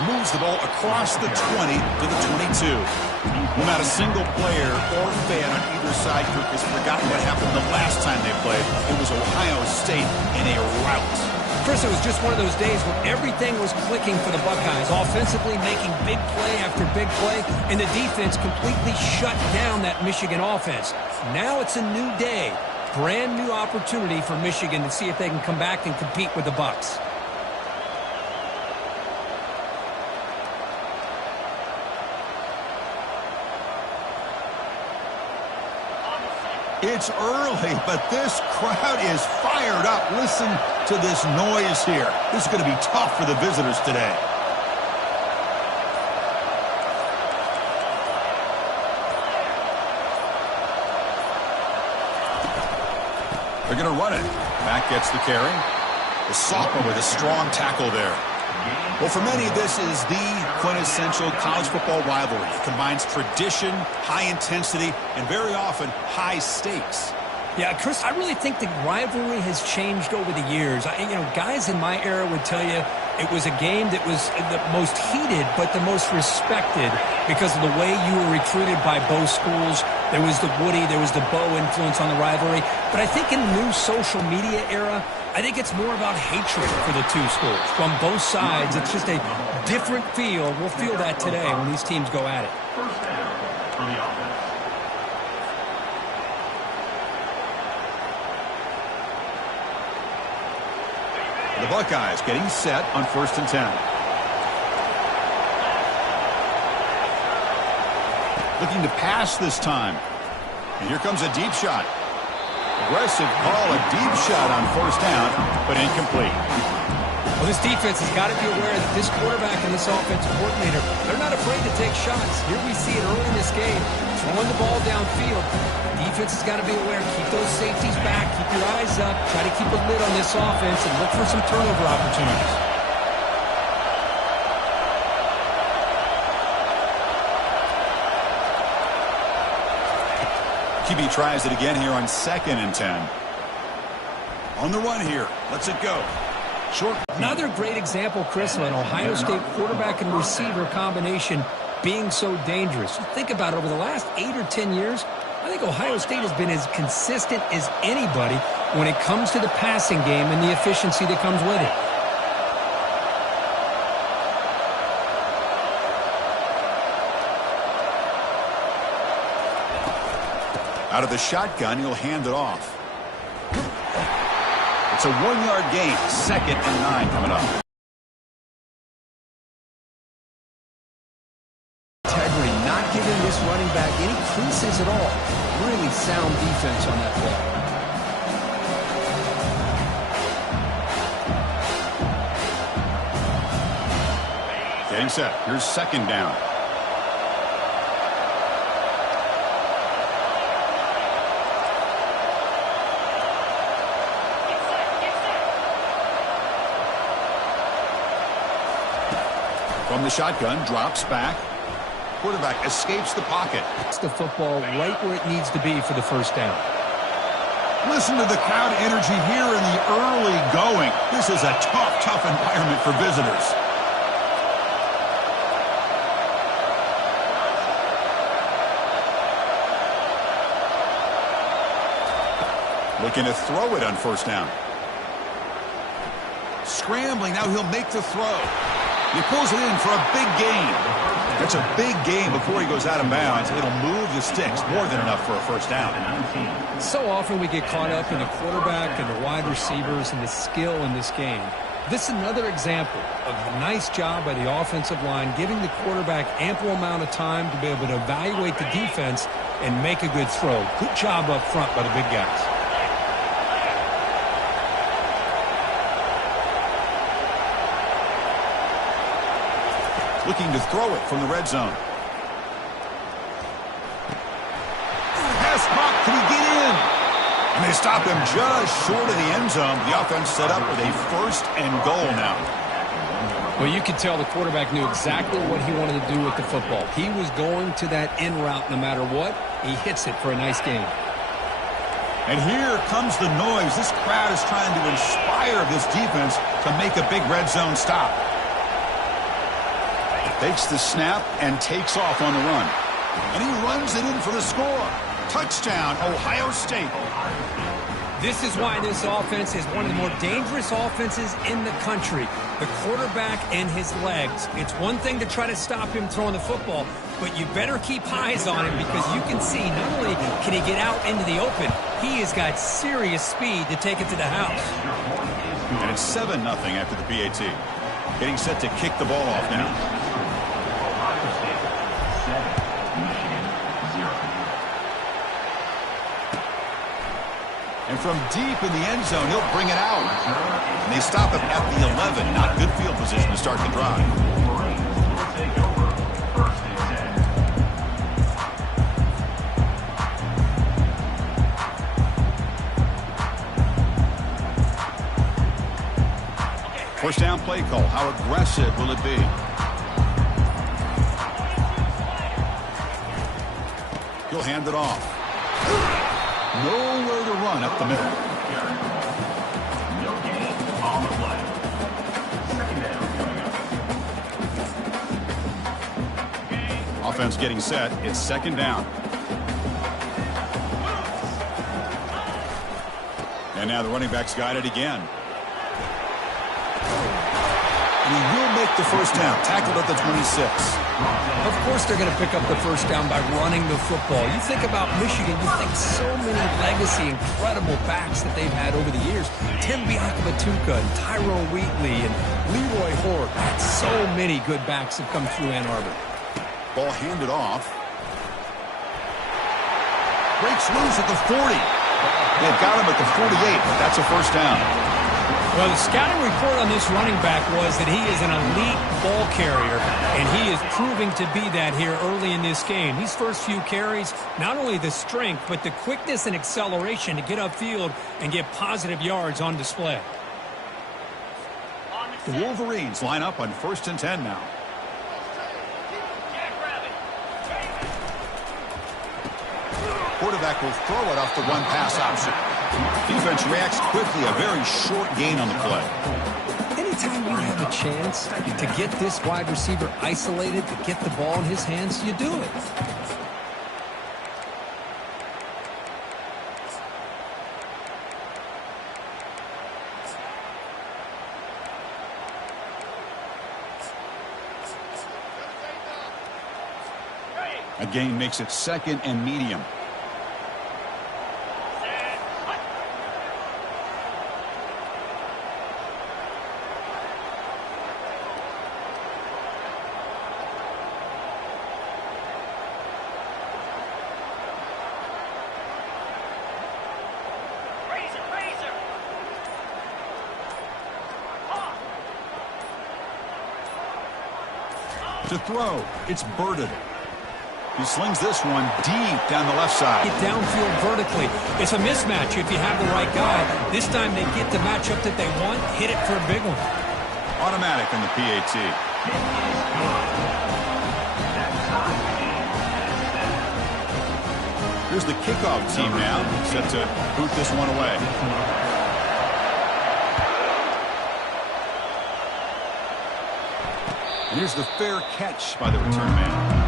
He moves the ball across the 20 to the 22. Well, not a single player or fan on either side, Kirk, has forgotten what happened the last time they played. It was Ohio State in a rout. Chris, it was just one of those days where everything was clicking for the Buckeyes, offensively making big play after big play, and the defense completely shut down that Michigan offense. Now it's a new day, brand new opportunity for Michigan to see if they can come back and compete with the Bucs. It's early, but this crowd is fired up. Listen to this noise here. This is going to be tough for the visitors today. They're going to run it. Mack gets the carry. The sophomore with a strong tackle there. Well, for many, this is the quintessential college football rivalry. It combines tradition, high intensity, and very often high stakes. Yeah, Chris, I really think the rivalry has changed over the years. Guys in my era would tell you it was a game that was the most heated but the most respected because of the way you were recruited by both schools. There was the Woody, there was the Bo influence on the rivalry. But I think in the new social media era, I think it's more about hatred for the two schools. From both sides, it's just a different feel. We'll feel that today when these teams go at it. First down for the offense. The Buckeyes getting set on 1st and 10. Looking to pass this time. And here comes a deep shot. Aggressive call, a deep shot on 1st down, but incomplete. Well, this defense has got to be aware that this quarterback and this offensive coordinator, they're not afraid to take shots. Here we see it early in this game, throwing the ball downfield. The defense has got to be aware. Keep those safeties back. Keep your eyes up. Try to keep a lid on this offense and look for some turnover opportunities. QB tries it again here on 2nd and 10. On the run here. Lets it go. Short. Another great example, Chris, of an Ohio State quarterback and receiver combination being so dangerous. Think about it, over the last 8 or 10 years, I think Ohio State has been as consistent as anybody when it comes to the passing game and the efficiency that comes with it. Out of the shotgun, he'll hand it off. It's a 1-yard gain. 2nd and 9 coming up. Integrity, not giving this running back any creases at all. Really sound defense on that play. Getting set. Here's 2nd down. From the shotgun, drops back. Quarterback escapes the pocket. It's the football right where it needs to be for the 1st down. Listen to the crowd energy here in the early going. This is a tough environment for visitors. Looking to throw it on 1st down. Scrambling, now he'll make the throw. He pulls it in for a big gain. That's a big gain before he goes out of bounds. It'll move the sticks, more than enough for a 1st down. So often we get caught up in the quarterback and the wide receivers and the skill in this game. This is another example of a nice job by the offensive line, giving the quarterback ample amount of time to be able to evaluate the defense and make a good throw. Good job up front by the big guys. Looking to throw it from the red zone. Pass caught. Can he get in? And they stop him just short of the end zone. The offense set up with a 1st and goal now. Well, you could tell the quarterback knew exactly what he wanted to do with the football. He was going to that in route no matter what. He hits it for a nice gain. And here comes the noise. This crowd is trying to inspire this defense to make a big red zone stop. Takes the snap and takes off on the run. And he runs it in for the score. Touchdown, Ohio State. This is why this offense is one of the more dangerous offenses in the country. The quarterback and his legs. It's one thing to try to stop him throwing the football, but you better keep eyes on him because you can see not only can he get out into the open, he has got serious speed to take it to the house. And it's 7-0 after the PAT. Getting set to kick the ball off now. And from deep in the end zone, he'll bring it out. And they stop him at the 11. Not good field position to start the drive. First down play call. How aggressive will it be? He'll hand it off. Nowhere to run up the middle. No gain on the play. Second down. Offense getting set. It's second down. And now the running back's got it again. And he will make the first down. Tackled at the 26. Of course they're going to pick up the first down by running the football. You think about Michigan, you think so many legacy, incredible backs that they've had over the years. Tim Biakabatuka and Tyrone Wheatley and Leroy Hort. So many good backs have come through Ann Arbor. Ball handed off. Breaks loose at the 40. They've got him at the 48, but that's a first down. Well, the scouting report on this running back was that he is an elite ball carrier, and he is proving to be that here early in this game. These first few carries, not only the strength, but the quickness and acceleration to get upfield and get positive yards on display. The Wolverines line up on 1st and 10 now. Quarterback will throw it off the run pass option. Defense reacts quickly. A very short gain on the play. Anytime you have a chance to get this wide receiver isolated, to get the ball in his hands, you do it. A gain makes it 2nd and medium. To throw, it's Burden. He slings this one deep down the left side. Get downfield vertically. It's a mismatch if you have the right guy. This time they get the matchup that they want, hit it for a big one. Automatic in the PAT. Here's the kickoff team now, set to boot this one away. And here's the fair catch by the return man.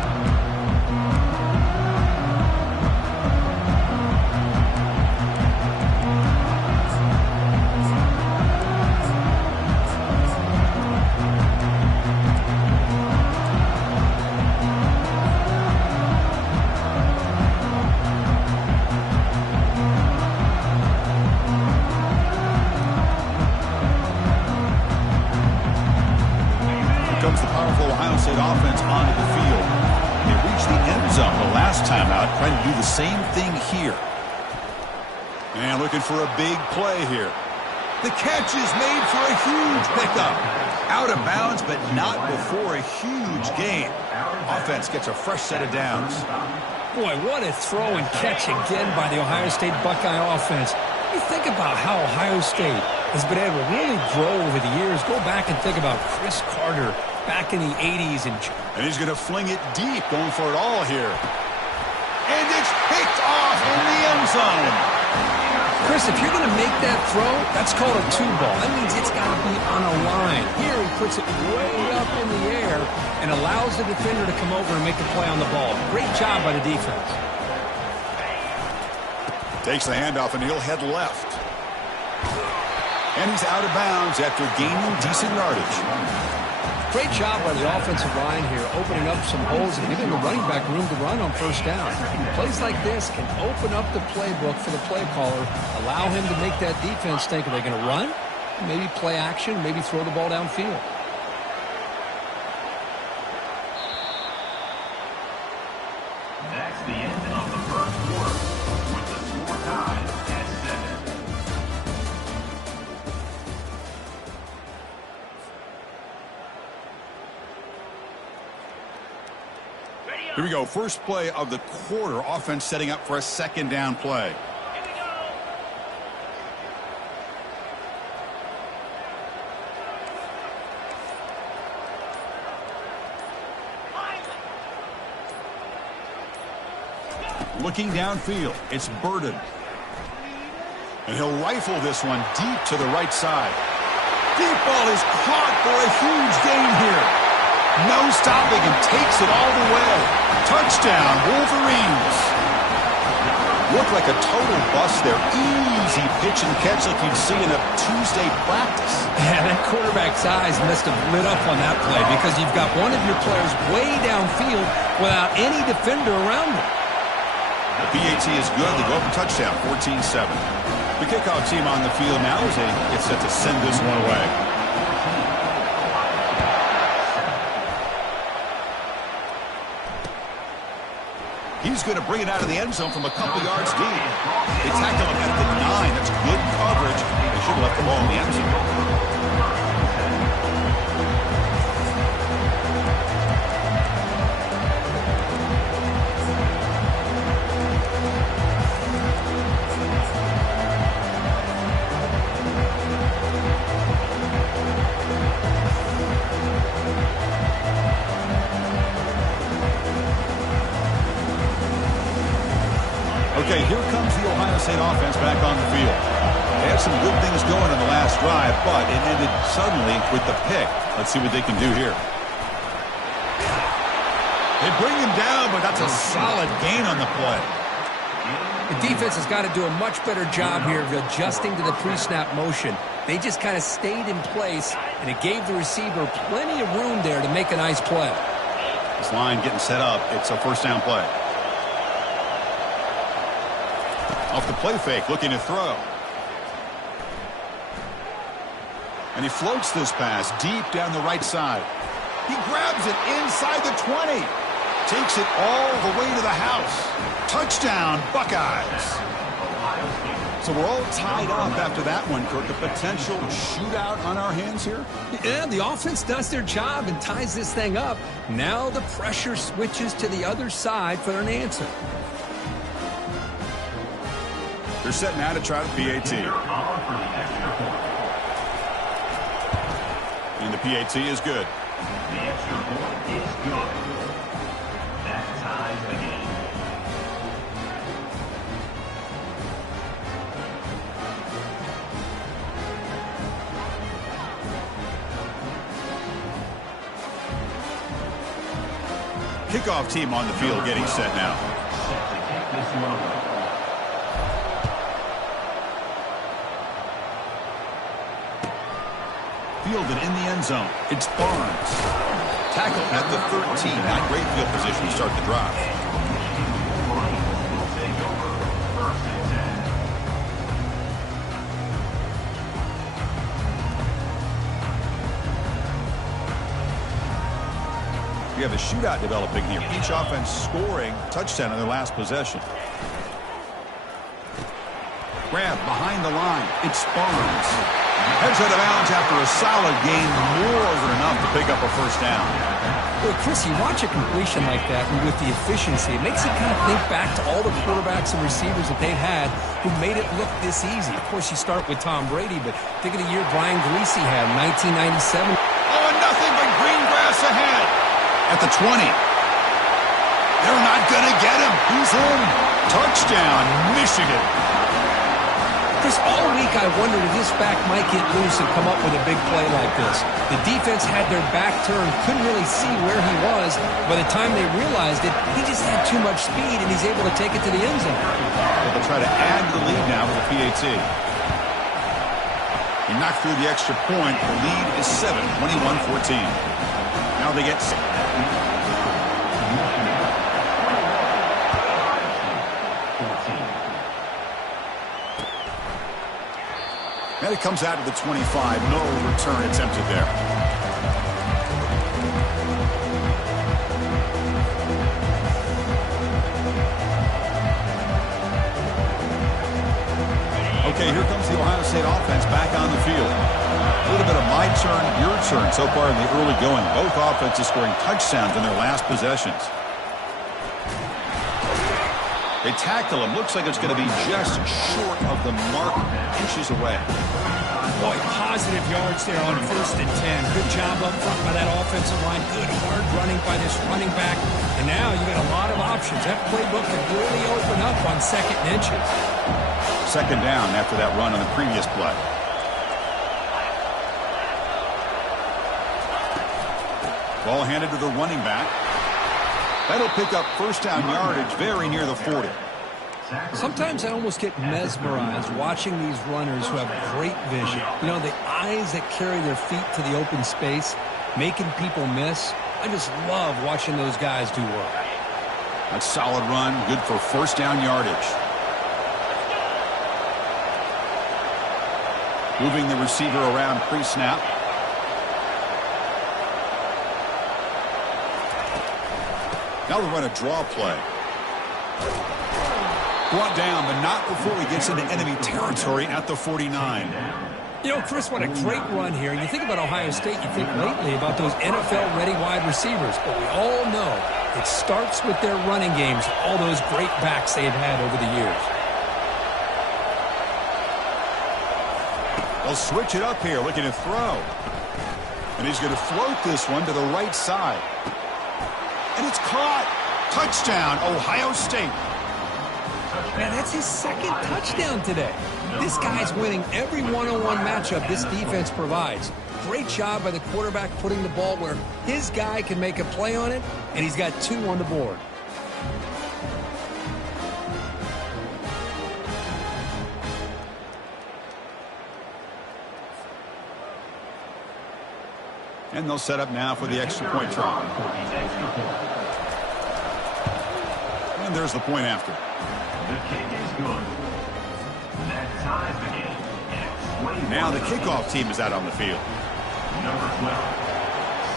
Comes the powerful Ohio State offense onto the field. They reached the end zone the last time out, trying to do the same thing here. And looking for a big play here. The catch is made for a huge pickup. Out of bounds, but not before a huge gain. Offense gets a fresh set of downs. Boy, what a throw and catch again by the Ohio State Buckeye offense. You think about how Ohio State has been able to really grow over the years. Go back and think about Chris Carter back in the 80s. And he's going to fling it deep, going for it all here. And it's picked off in the end zone. Chris, if you're going to make that throw, that's called a two ball. That means it's got to be on a line. Here he puts puts it way up in the air and allows the defender to come over and make a play on the ball. Great job by the defense. Takes the handoff, and he'll head left. And he's out of bounds after gaining decent yardage. Great job by the offensive line here, opening up some holes and giving the running back room to run on first down. Plays like this can open up the playbook for the play caller, allow him to make that defense think, are they going to run? Maybe play action, maybe throw the ball downfield. That's the end of the first quarter, with the score tied at 7. Here we go. First play of the quarter. Offense setting up for a second down play. Looking downfield, it's Burden. And he'll rifle this one deep to the right side. Deep ball is caught for a huge gain here. No stopping him, takes it all the way. Touchdown, Wolverines. Looked like a total bust there. Easy pitch and catch like you'd see in a Tuesday practice. Yeah, that quarterback's eyes must have lit up on that play because you've got one of your players way downfield without any defender around him. The PAT is good. They go up a touchdown, 14-7. The kickoff team on the field now as they get set to send this one away. He's going to bring it out of the end zone from a couple yards deep. They tackle him at the 9. That's good coverage. They should have left the ball in the end zone. Okay, here comes the Ohio State offense back on the field. They had some good things going in the last drive, but it ended suddenly with the pick. Let's see what they can do here. They bring him down, but that's a solid gain on the play. The defense has got to do a much better job here of adjusting to the pre-snap motion. They just kind of stayed in place, and it gave the receiver plenty of room there to make a nice play. This line getting set up. It's a first down play. Off the play fake, looking to throw. And he floats this pass deep down the right side. He grabs it inside the 20. Takes it all the way to the house. Touchdown, Buckeyes. So we're all tied up after that one, Kirk. A potential shootout on our hands here? Yeah, the offense does their job and ties this thing up. Now the pressure switches to the other side for an answer. They're set now to try the PAT. And the PAT is good. The extra point is good. That ties the game. Kickoff team on the field getting set now. Set to kick this one away. Fielded in the end zone. It's Barnes. Tackled at the 13. Not great field position to start the drive. We have a shootout developing here. Each offense scoring a touchdown on their last possession. Grab behind the line. It's Barnes. Heads out of bounds after a solid gain, more than enough to pick up a first down. Well, Chris, you watch a completion like that, and with the efficiency, it makes you kind of think back to all the quarterbacks and receivers that they've had who made it look this easy. Of course, you start with Tom Brady, but think of the year Brian Greasy had in 1997. Oh, and nothing but green grass ahead. At the 20. They're not going to get him. He's in. Touchdown, Michigan. Chris, all week I wondered if this back might get loose and come up with a big play like this. The defense had their back turned, couldn't really see where he was. By the time they realized it, he just had too much speed, and he's able to take it to the end zone. Well, they'll try to add to the lead now with a PAT. He knocked through the extra point. The lead is 7, 21-14. Now they get 6. And it comes out to the 25. No return attempted there. Okay, here comes the Ohio State offense back on the field. A little bit of my turn, your turn so far in the early going. Both offenses scoring touchdowns in their last possessions. They tackle him. Looks like it's going to be just short of the mark, inches away. Boy, positive yards there on 1st and 10. Good job up front by that offensive line. Good hard running by this running back. And now you got a lot of options. That playbook could really open up on 2nd and inches. 2nd down after that run on the previous play. Ball handed to the running back. That'll pick up 1st down yardage very near the 40. Sometimes I almost get mesmerized watching these runners who have great vision. You know, the eyes that carry their feet to the open space, making people miss. I just love watching those guys do work. That's a solid run, good for 1st down yardage. Moving the receiver around pre-snap. Now we run a draw play. Brought down, but not before he gets into enemy territory at the 49. You know, Chris, what a great run here. You think about Ohio State, you think lately about those NFL-ready wide receivers. But we all know it starts with their running games, all those great backs they have had over the years. They'll switch it up here, looking to throw. And he's going to float this one to the right side. And it's caught. Touchdown, Ohio State. Man, that's his 2nd touchdown today. This guy's winning every one-on-one matchup this defense provides. Great job by the quarterback putting the ball where his guy can make a play on it, and he's got 2 on the board. And they'll set up now for the extra point try. And there's the point after. The kick is good. That ties the game. Now the kickoff team is out on the field. Number 12,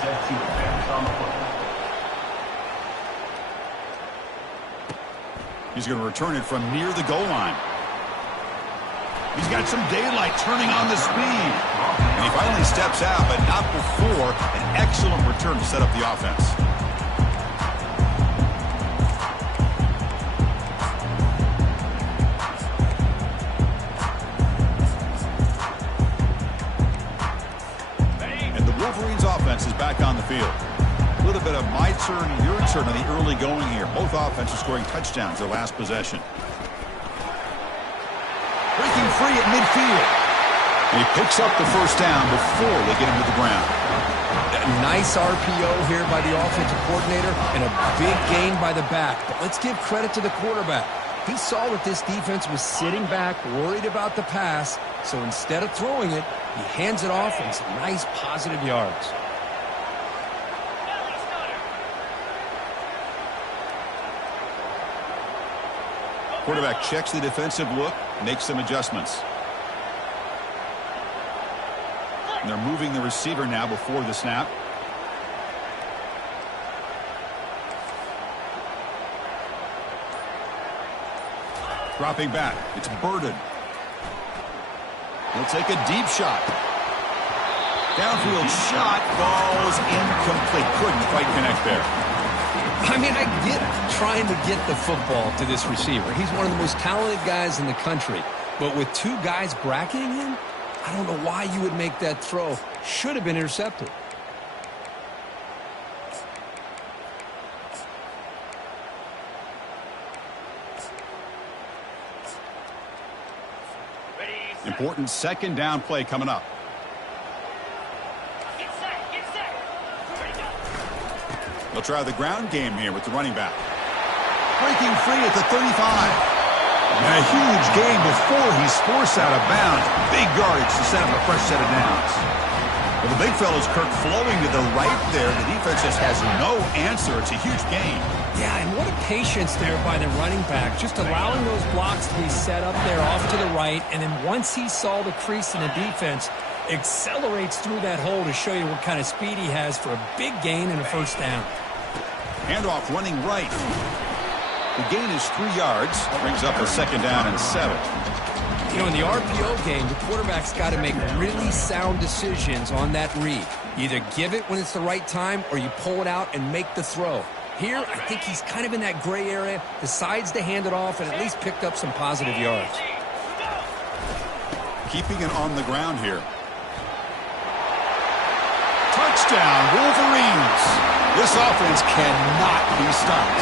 set to advance on the football. He's going to return it from near the goal line. He's got some daylight turning on the speed. And he finally steps out, but not before an excellent return to set up the offense. And the Wolverines offense is back on the field. A little bit of my turn, your turn on the early going here. Both offenses scoring touchdowns their last possession. Breaking free at midfield. And he picks up the 1st down before they get him to the ground. A nice RPO here by the offensive coordinator and a big gain by the back. But let's give credit to the quarterback. He saw that this defense was sitting back, worried about the pass. So instead of throwing it, he hands it off and some nice positive yards. Quarterback checks the defensive look, makes some adjustments. And they're moving the receiver now before the snap. Dropping back. It's Burden. He'll take a deep shot. Downfield shot falls incomplete. Couldn't quite connect there. I mean, I get trying to get the football to this receiver. He's one of the most talented guys in the country. But with 2 guys bracketing him, I don't know why you would make that throw. Should have been intercepted. Ready, important second down play coming up. They'll try the ground game here with the running back. Breaking free at the 35. And a huge gain before he's forced out of bounds. Big yardage to set up a fresh set of downs. Well, the big fellow's Kirk flowing to the right there. The defense just has no answer. It's a huge gain. Yeah, and what a patience there by the running back. Just allowing those blocks to be set up there off to the right. And then once he saw the crease in the defense, accelerates through that hole to show you what kind of speed he has for a big gain and a first down. Handoff running right. The gain is 3 yards. Brings up a second down and 7. You know, in the RPO game, the quarterback's got to make really sound decisions on that read. You either give it when it's the right time or you pull it out and make the throw. Here, I think he's kind of in that gray area, decides to hand it off and at least picked up some positive yards. Keeping it on the ground here. Touchdown, Wolverines. This offense cannot be stopped.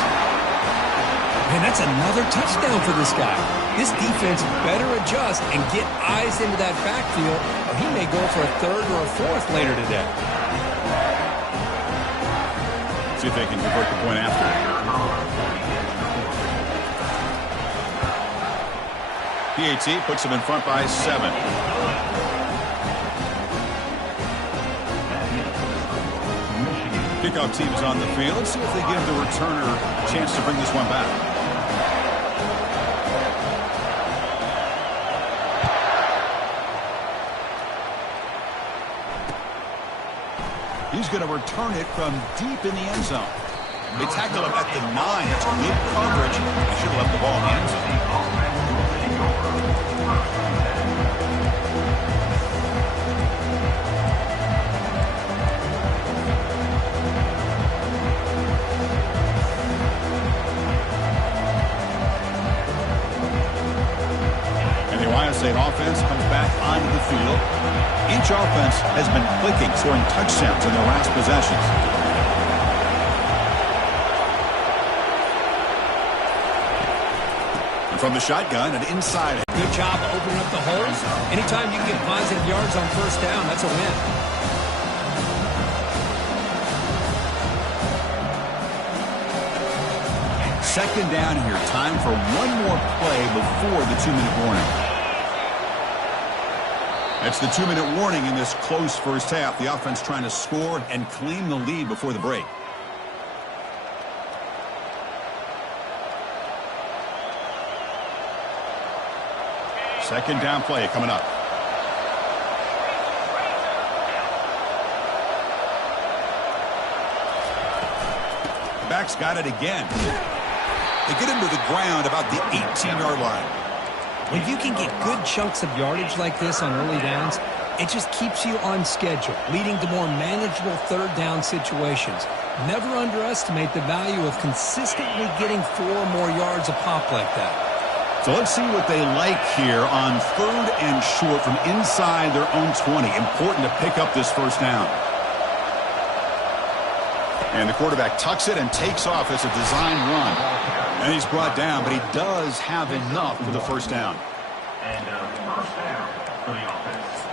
And that's another touchdown for this guy. This defense better adjust and get eyes into that backfield, or he may go for a third or a fourth later today. See if they can convert the point after. PAT puts them in front by 7. Kickoff team's on the field. Let's see if they give the returner a chance to bring this one back. He's going to return it from deep in the end zone. They tackle him at the 9. That's good coverage. They should have left the ball in the end zone. And the Ohio State offense comes back onto the field. Each offense has been clicking, scoring touchdowns in their last possessions. And from the shotgun and inside. Good job opening up the holes. Anytime you can get positive yards on first down, that's a win. Second down here. Time for one more play before the 2-minute warning. That's the 2-minute warning in this close first half. The offense trying to score and claim the lead before the break. Second down play coming up. The back's got it again. They get him to the ground about the 18-yard line. When you can get good chunks of yardage like this on early downs, it just keeps you on schedule, leading to more manageable third down situations. Never underestimate the value of consistently getting 4 more yards a pop like that. So let's see what they like here on 3rd and short from inside their own 20. Important to pick up this first down. And the quarterback tucks it and takes off. It's a design run. And he's brought down, but he does have enough for the first down. And first down for the offense.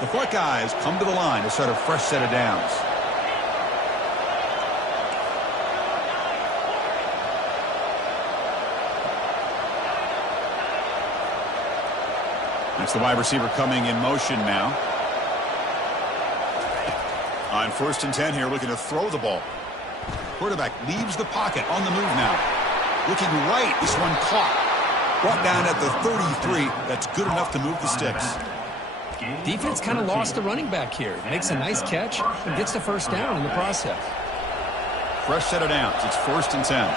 The Buckeyes come to the line to start a fresh set of downs. That's the wide receiver coming in motion now. On 1st and 10 here, looking to throw the ball. Quarterback leaves the pocket on the move now. Looking right, this one caught. Brought down at the 33. That's good enough to move the sticks. Defense kind of lost the running back here. Makes a nice catch and gets the first down in the process. Fresh set of downs. It's 1st and 10.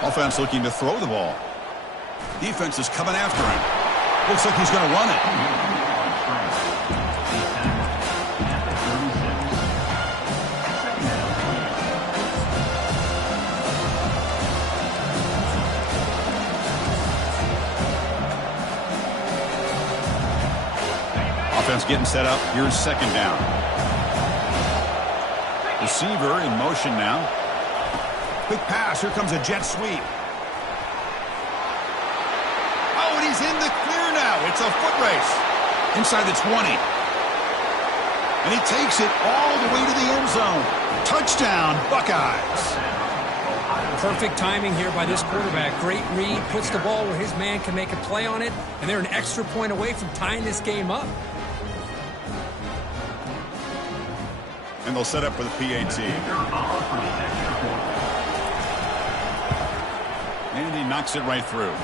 Offense looking to throw the ball. Defense is coming after him. Looks like he's going to run it. Defense getting set up. Here's second down. Receiver in motion now. Quick pass. Here comes a jet sweep. Oh, and he's in the clear now. It's a foot race. Inside the 20. And he takes it all the way to the end zone. Touchdown, Buckeyes. Perfect timing here by this quarterback. Great read, puts the ball where his man can make a play on it, and they're an extra point away from tying this game up. And they'll set up for the PAT. And he knocks it right through.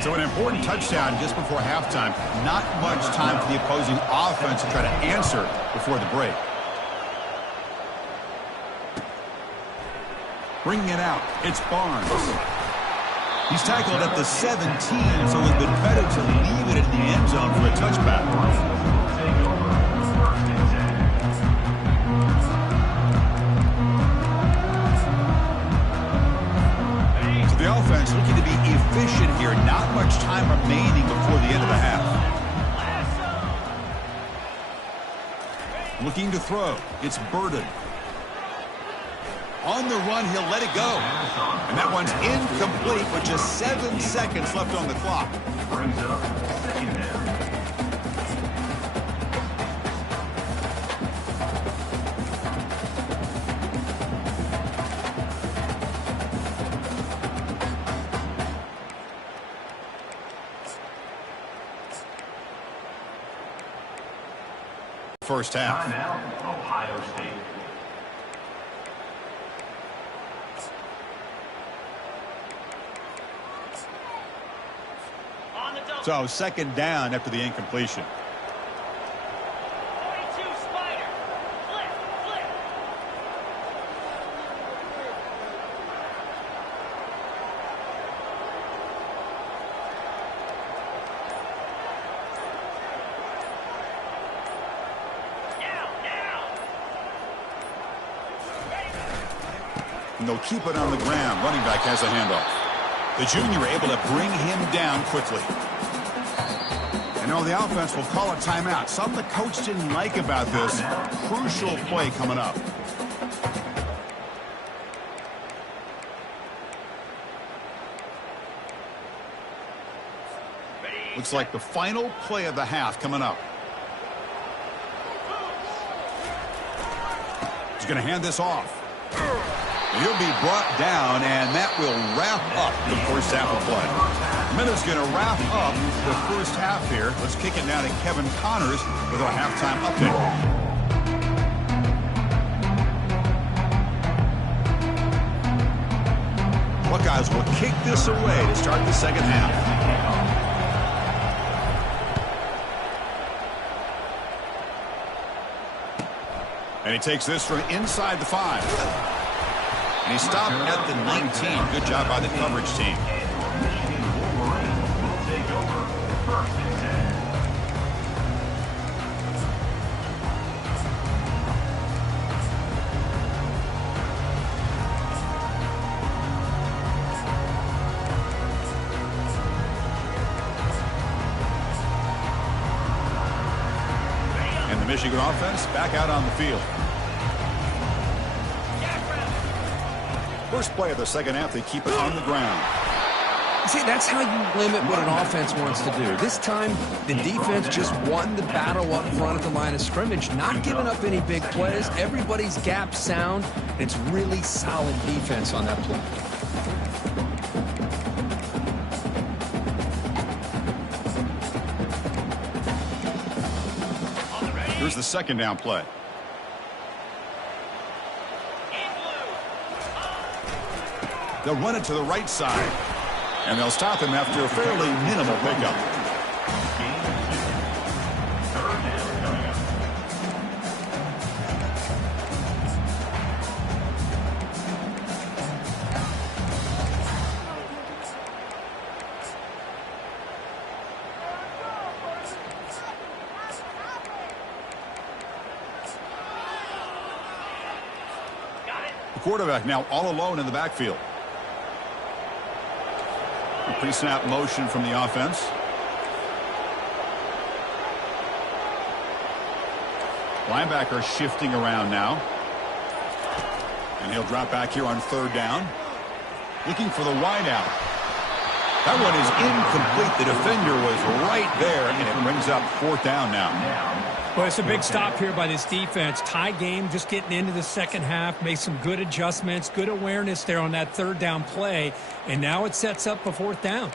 So an important touchdown just before halftime. Not much time for the opposing offense to try to answer before the break. Bringing it out, it's Barnes. He's tackled at the 17, so it would have been better to leave it in the end zone for a touchback. So the offense looking to be efficient here. Not much time remaining before the end of the half. Looking to throw, it's Burden. On the run, he'll let it go. And that one's incomplete with just 7 seconds left on the clock. Brings it up second down. First half. Timeout, Ohio State. So second down after the incompletion. 42 Spider. Flip, flip. Now. And they'll keep it on the ground. Running back has a handoff. The junior able to bring him down quickly. And now the offense will call a timeout. Something the coach didn't like about this. Crucial play coming up. Looks like the final play of the half coming up. He's going to hand this off. He'll be brought down, and that will wrap up the first half of play. Minutes going to wrap up the first half here. Let's kick it now to Kevin Connors with our halftime update. Buckeyes will kick this away to start the second half. And he takes this from inside the 5. And he stopped at the 19. Good job by the coverage team. And the Michigan offense back out on the field. First play of the second half, they keep it on the ground. See, that's how you limit what an offense wants to do. This time, the defense just won the battle up front at the line of scrimmage, not giving up any big plays. Everybody's gap sound. It's really solid defense on that play. Here's the second down play. They'll run it to the right side. And they'll stop him after a fairly minimal pickup. The quarterback now all alone in the backfield. Pre-snap motion from the offense. Linebacker shifting around now. And he'll drop back here on 3rd down. Looking for the wide out. That one is incomplete. The defender was right there, and it brings up 4th down now. Well, it's a big stop here by this defense. Tie game, just getting into the second half. Made some good adjustments, good awareness there on that 3rd down play. And now it sets up a 4th down.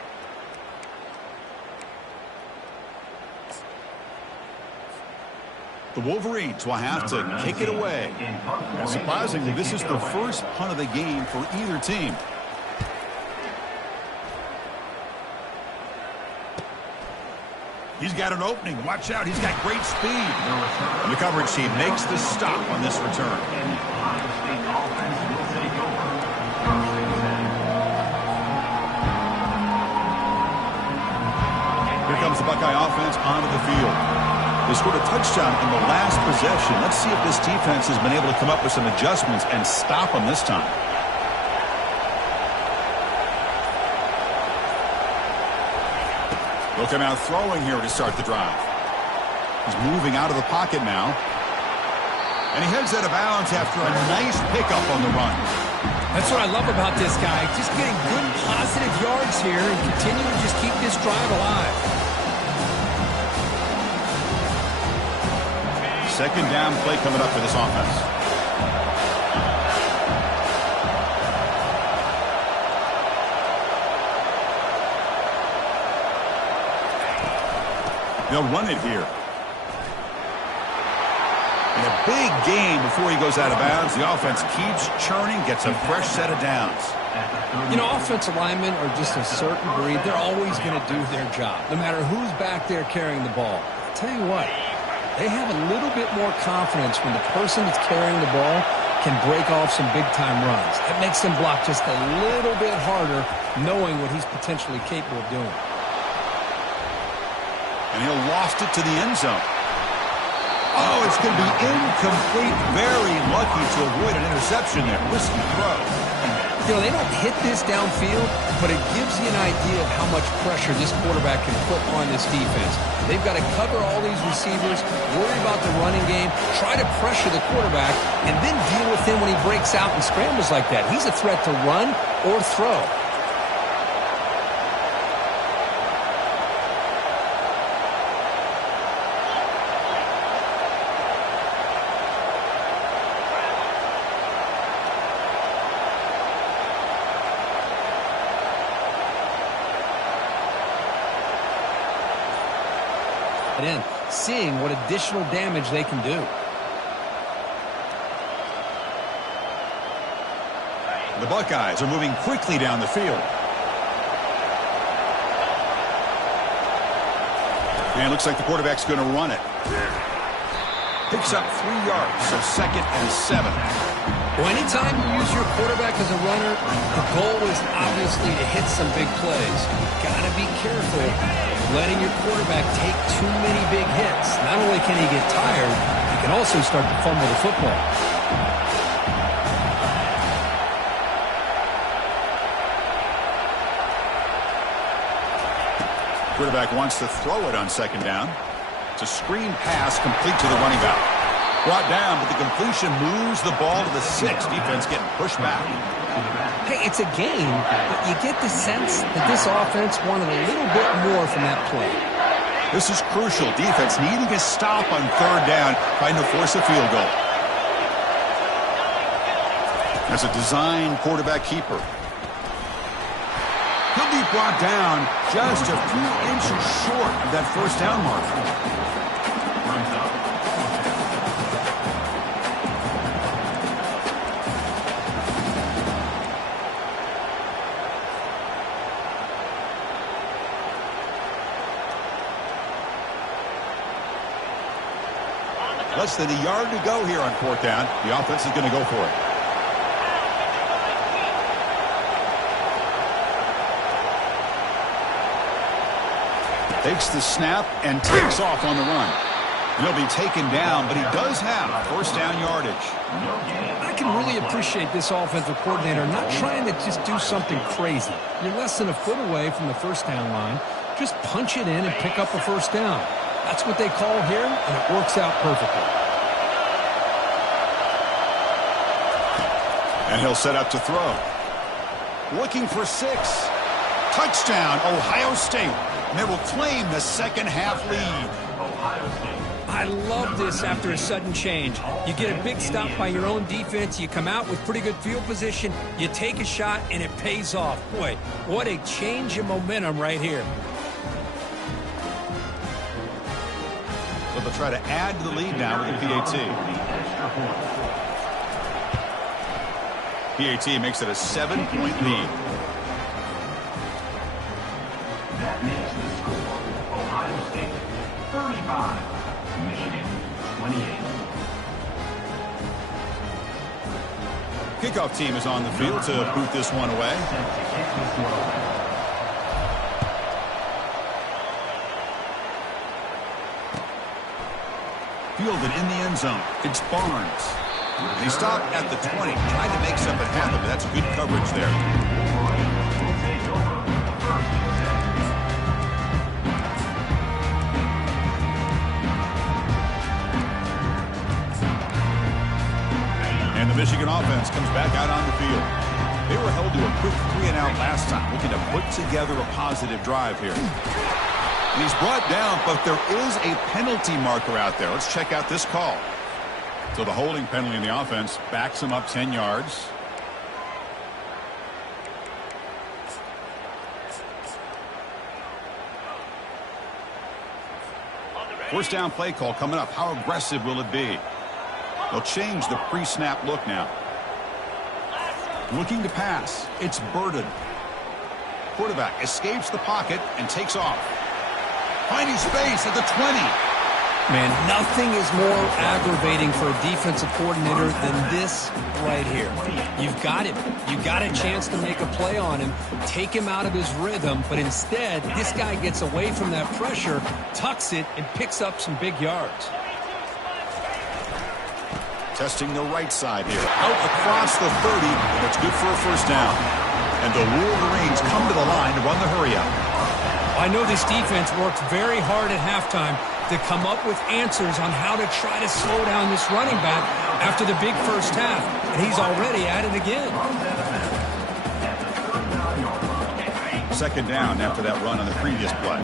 The Wolverines will have to kick it away. And surprisingly, this is the first punt of the game for either team. He's got an opening. Watch out. He's got great speed. And the coverage team makes the stop on this return. Here comes the Buckeye offense onto the field. They scored a touchdown in the last possession. Let's see if this defense has been able to come up with some adjustments and stop them this time. They'll come out throwing here to start the drive. He's moving out of the pocket now. And he heads out of bounds after a nice pickup on the run. That's what I love about this guy. Just getting good, positive yards here and continue to just keep this drive alive. 2nd down play coming up for this offense. They'll run it here. And a big gain before he goes out of bounds. The offense keeps churning, gets a fresh set of downs. You know, offensive linemen are just a certain breed. They're always going to do their job, no matter who's back there carrying the ball. I'll tell you what, they have a little bit more confidence when the person that's carrying the ball can break off some big-time runs. It makes them block just a little bit harder, knowing what he's potentially capable of doing. And he'll loft it to the end zone. Oh, it's going to be incomplete. Very lucky to avoid an interception there. Risky throw. You know, they don't hit this downfield, but it gives you an idea of how much pressure this quarterback can put on this defense. They've got to cover all these receivers, worry about the running game, try to pressure the quarterback, and then deal with him when he breaks out and scrambles like that. He's a threat to run or throw. In, seeing what additional damage they can do. The Buckeyes are moving quickly down the field. And it looks like the quarterback's going to run it. Picks up 3 yards, so 2nd and 7. Well, anytime you use your quarterback as a runner, the goal is obviously to hit some big plays. You've got to be careful letting your quarterback take too many big hits. Not only can he get tired, he can also start to fumble the football. Quarterback wants to throw it on 2nd down. It's a screen pass complete to the running back. Brought down, but the completion moves the ball to the 6. Defense getting pushed back. Hey, it's a game, but you get the sense that this offense wanted a little bit more from that play. This is crucial. Defense needing a stop on 3rd down, trying to force a field goal. That's a design quarterback keeper. He'll be brought down just a few inches short of that 1st down mark. Less than a yard to go here on 4th down. The offense is going to go for it. Takes the snap and takes off on the run. He'll be taken down, but he does have 1st down yardage. I can really appreciate this offensive coordinator not trying to just do something crazy. You're less than a foot away from the 1st down line. Just punch it in and pick up a 1st down. That's what they call here, and it works out perfectly. And he'll set up to throw. Looking for 6. Touchdown, Ohio State. And they will claim the second half lead. Ohio State. I love this after a sudden change. You get a big stop by your own defense. You come out with pretty good field position. You take a shot, and it pays off. Boy, what a change in momentum right here. So they'll try to add to the lead now with the PAT. PAT makes it a 7-point lead. That makes the score Ohio State 35, Michigan 28. Kickoff team is on the field to boot this one away. Set to kick this one away. Fielded in the end zone. It's Barnes. And he stopped at the 20, trying to make something happen, but that's good coverage there. Will take over the first and 10. And the Michigan offense comes back out on the field. They were held to a quick 3-and-out last time, looking to put together a positive drive here. And he's brought down, but there is a penalty marker out there. Let's check out this call. So the holding penalty in the offense backs him up 10 yards. First down play call coming up. How aggressive will it be? They'll change the pre-snap look now. Looking to pass. It's Burden. Quarterback escapes the pocket and takes off. Finding space at the 20. Man, nothing is more aggravating for a defensive coordinator than this right here. You've got him. You've got a chance to make a play on him, take him out of his rhythm, but instead, this guy gets away from that pressure, tucks it, and picks up some big yards. Testing the right side here. Out across the 30, and it's good for a first down. And the Wolverines come to the line to run the hurry-up. I know this defense worked very hard at halftime to come up with answers on how to try to slow down this running back after the big first half, and he's already at it again. Second down after that run on the previous play.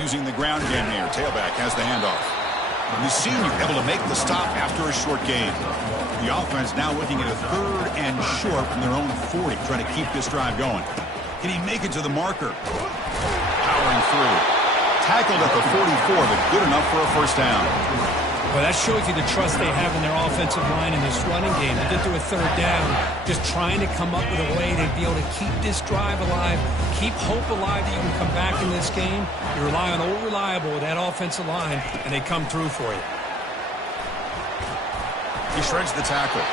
Using the ground game here. Tailback has the handoff. And the senior able to make the stop after a short gain. The offense now looking at a 3rd and short from their own 40, trying to keep this drive going. Can he make it to the marker? Powering through. Tackled at the 44, but good enough for a first down. Well, that shows you the trust they have in their offensive line in this running game. They get to a 3rd down, just trying to come up with a way to be able to keep this drive alive, keep hope alive that you can come back in this game. You rely on old reliable with that offensive line, and they come through for you. He shreds the tackle.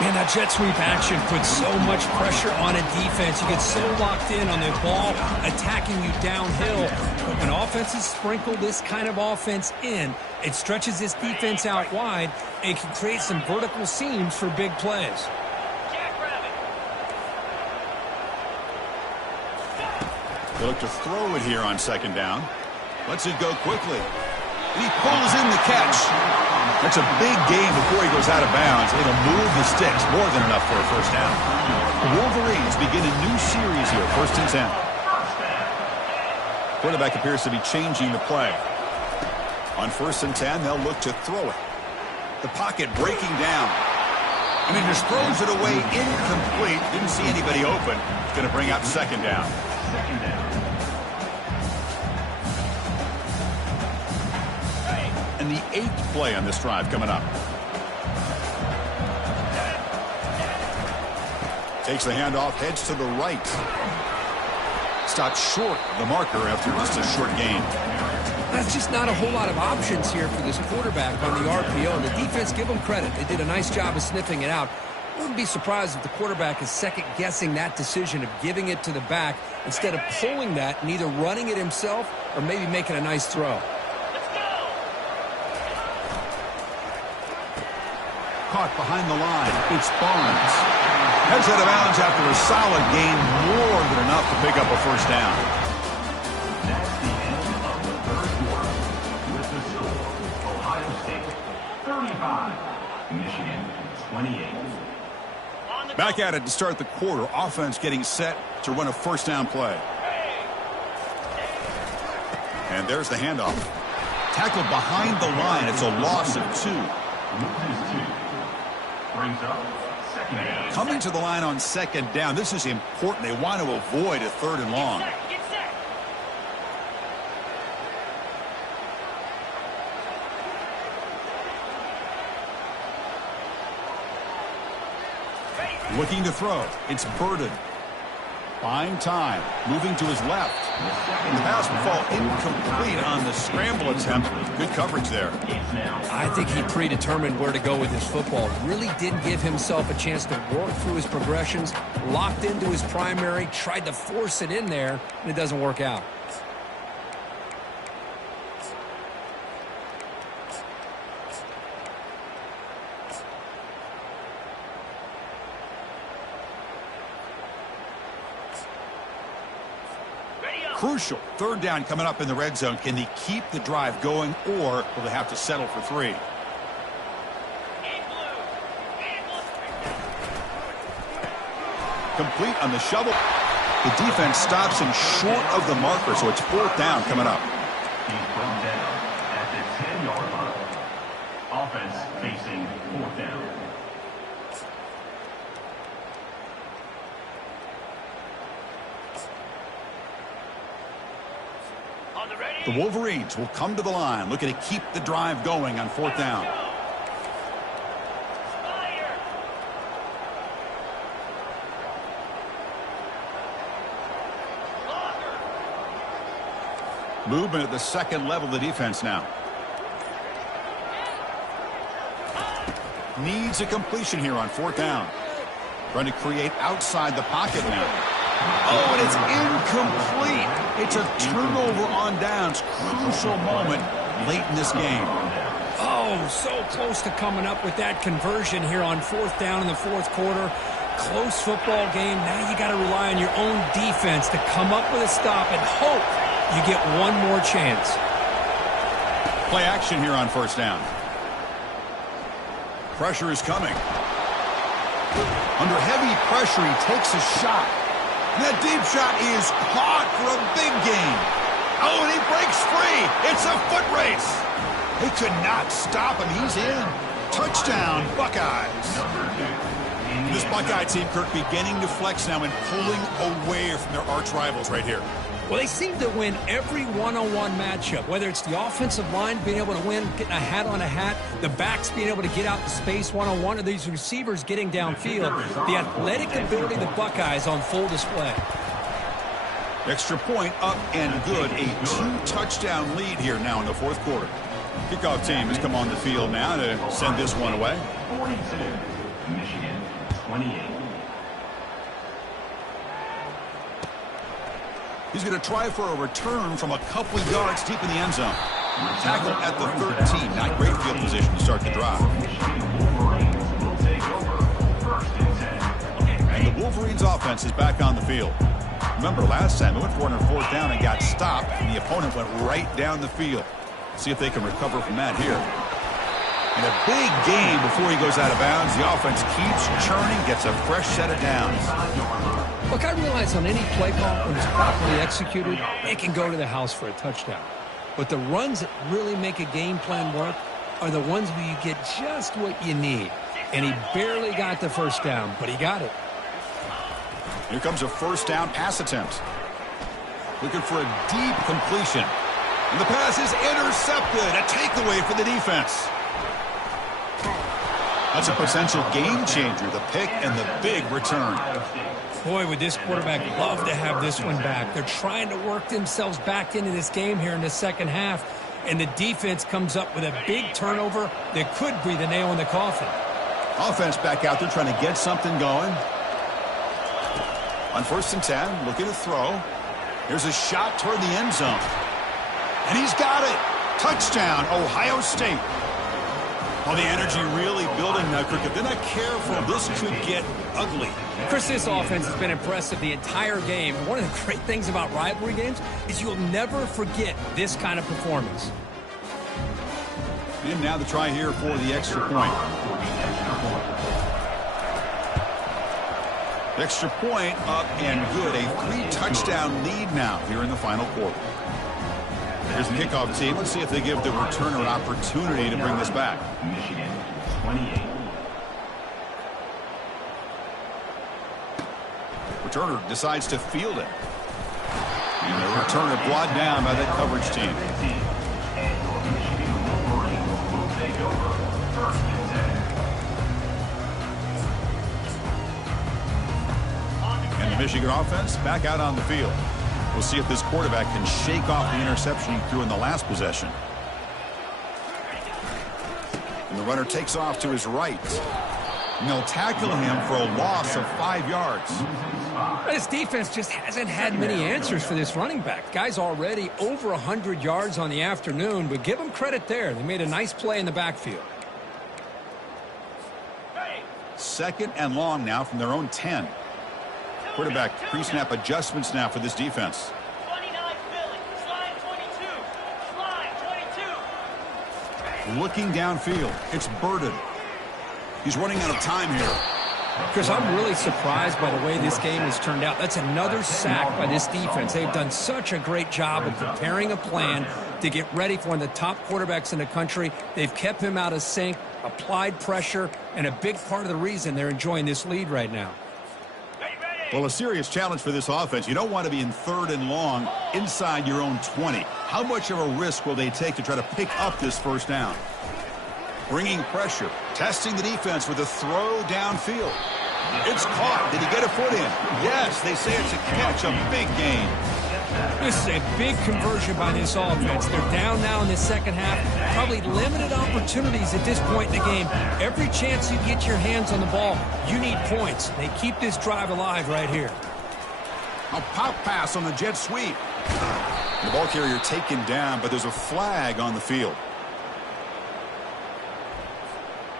Man, that jet sweep action puts so much pressure on a defense. You get so locked in on the ball attacking you downhill. But when offenses sprinkle this kind of offense in, it stretches this defense out wide and can create some vertical seams for big plays. They look to throw it here on second down. Lets it go quickly. And he pulls in the catch. That's a big gain before he goes out of bounds. It'll move the sticks, more than enough for a first down. The Wolverines begin a new series here, 1st and 10. Quarterback appears to be changing the play. On 1st and 10, they'll look to throw it. The pocket breaking down. And he just throws it away incomplete. Didn't see anybody open. It's going to bring up 2nd down. And the 8th play on this drive coming up. Takes the handoff, heads to the right. Stopped short of the marker after just a short gain. That's just not a whole lot of options here for this quarterback on the RPO. The defense, give them credit. They did a nice job of sniffing it out. I wouldn't be surprised if the quarterback is second-guessing that decision of giving it to the back instead of pulling that and either running it himself or maybe making a nice throw. Caught behind the line. It's Barnes. Heads out of bounds after a solid gain, more than enough to pick up a first down. That's the end 35. Michigan 28. Back at it to start the quarter. Offense getting set to run a first down play. And there's the handoff. Tackled behind the line. It's a loss of 2. Loses 2. Brings up second down. Coming to the line on second down. This is important. They want to avoid a 3rd and long. Get set. Looking to throw. It's Burden. Buying time. Moving to his left. The pass will fall incomplete on the scramble attempt. Good coverage there. I think he predetermined where to go with his football. Really didn't give himself a chance to work through his progressions. Locked into his primary. Tried to force it in there, and it doesn't work out. Crucial. 3rd down coming up in the red zone. Can they keep the drive going, or will they have to settle for 3? Complete on the shovel. The defense stops him short of the marker, so it's 4th down coming up. He's brought down at the 10-yard line. Offense facing 4th down. The Wolverines will come to the line, looking to keep the drive going on 4th down. Movement at the second level of the defense now. Needs a completion here on 4th down. Trying to create outside the pocket now. Oh, and it's incomplete. It's a turnover on downs. Crucial moment late in this game. Oh, so close to coming up with that conversion here on 4th down in the 4th quarter. Close football game. Now you got to rely on your own defense to come up with a stop and hope you get one more chance. Play action here on 1st down. Pressure is coming. Under heavy pressure, he takes a shot. And that deep shot is caught for a big gain. Oh, and he breaks free. It's a foot race. They could not stop him. He's in. Touchdown, Buckeyes. This Buckeye team, Kirk, beginning to flex now and pulling away from their arch rivals right here. Well, they seem to win every one-on-one matchup, whether it's the offensive line being able to win, getting a hat on a hat, the backs being able to get out the space one-on-one, or these receivers getting downfield. The athletic ability of the Buckeyes on full display. Extra point up and good. A 2-touchdown lead here now in the 4th quarter. Kickoff team has come on the field now to send this one away. 42. Michigan 28. He's going to try for a return from a couple of yards deep in the end zone. Tackle at the 13. Not great field position to start the drive. And the Wolverines offense is back on the field. Remember, last time they went for it on 4th down and got stopped, and the opponent went right down the field. See if they can recover from that here. And a big game before he goes out of bounds. The offense keeps churning, gets a fresh set of downs. Look, I realize on any play call, when it's properly executed, it can go to the house for a touchdown. But the runs that really make a game plan work are the ones where you get just what you need. And he barely got the first down, but he got it. Here comes a 1st down pass attempt. Looking for a deep completion. And the pass is intercepted. A takeaway for the defense. That's a potential game changer, the pick and the big return. Boy, would this quarterback love to have this one back. They're trying to work themselves back into this game here in the second half, and the defense comes up with a big turnover that could be the nail in the coffin. Offense back out there trying to get something going. On 1st and 10, looking to throw. Here's a shot toward the end zone. And he's got it. Touchdown, Ohio State. Well, the energy really building now, Kirk. If they're not careful, this could get ugly. Chris, this offense has been impressive the entire game. One of the great things about rivalry games is you'll never forget this kind of performance. And now the try here for the extra point. Extra point up and good. A 3-touchdown lead now here in the final quarter. Here's the kickoff team. Let's see if they give the returner an opportunity to bring this back. Michigan, 28. Returner decides to field it. And the returner brought down by that coverage team. And the Michigan offense back out on the field. We'll see if this quarterback can shake off the interception he threw in the last possession. And the runner takes off to his right. And they'll tackle him for a loss of 5 yards. This defense just hasn't had many answers for this running back. Guy's already over 100 yards on the afternoon, but give them credit there. They made a nice play in the backfield. Second and long now from their own 10. Quarterback pre-snap adjustments now for this defense. 29 Philly, slide 22, slide 22. Looking downfield, it's Burden. He's running out of time here. Chris, I'm really surprised by the way this game has turned out. That's another sack by this defense. They've done such a great job of preparing a plan to get ready for one of the top quarterbacks in the country. They've kept him out of sync, applied pressure, and a big part of the reason they're enjoying this lead right now. Well, a serious challenge for this offense. You don't want to be in 3rd and long inside your own 20. How much of a risk will they take to try to pick up this first down? Bringing pressure, testing the defense with a throw downfield. It's caught. Did he get a foot in? Yes, they say it's a catch, a big gain. This is a big conversion by this offense. They're down now in the second half. Probably limited opportunities at this point in the game. Every chance you get your hands on the ball, you need points. They keep this drive alive right here. A pop pass on the jet sweep. The ball carrier taken down, but there's a flag on the field.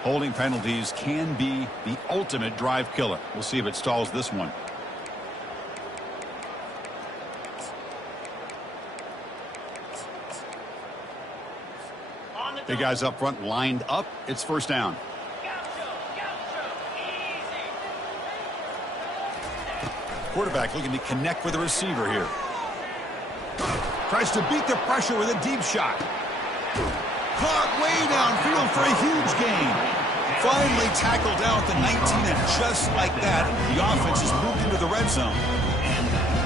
Holding penalties can be the ultimate drive killer. We'll see if it stalls this one. The guys up front lined up. It's first down. Quarterback looking to connect with the receiver here. Tries to beat the pressure with a deep shot. Caught way downfield for a huge gain. Finally tackled down at the 19, and just like that, the offense has moved into the red zone.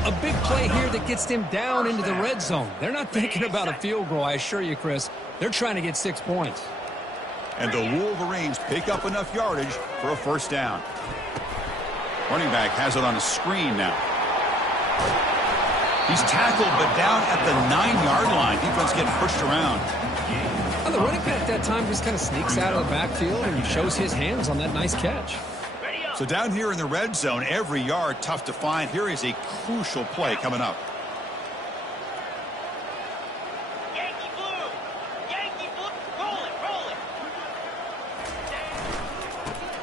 A big play here that gets them down into the red zone. They're not thinking about a field goal, I assure you, Chris. They're trying to get 6 points. And the Wolverines pick up enough yardage for a first down. Running back has it on a screen now. He's tackled, but down at the 9-yard line. Defense getting pushed around. Well, the running back that time just kind of sneaks out of the backfield and shows his hands on that nice catch. So down here in the red zone, every yard tough to find. Here is a crucial play coming up. Yankee blue, roll it.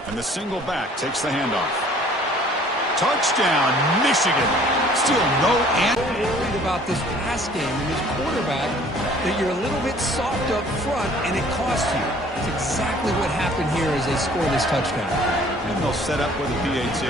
And the single back takes the handoff. Touchdown, Michigan. Still no answer. Worried about this pass game and this quarterback that you're a little bit soft up front and it costs you. It's exactly what happened here as they score this touchdown. And they'll set up with a PAT.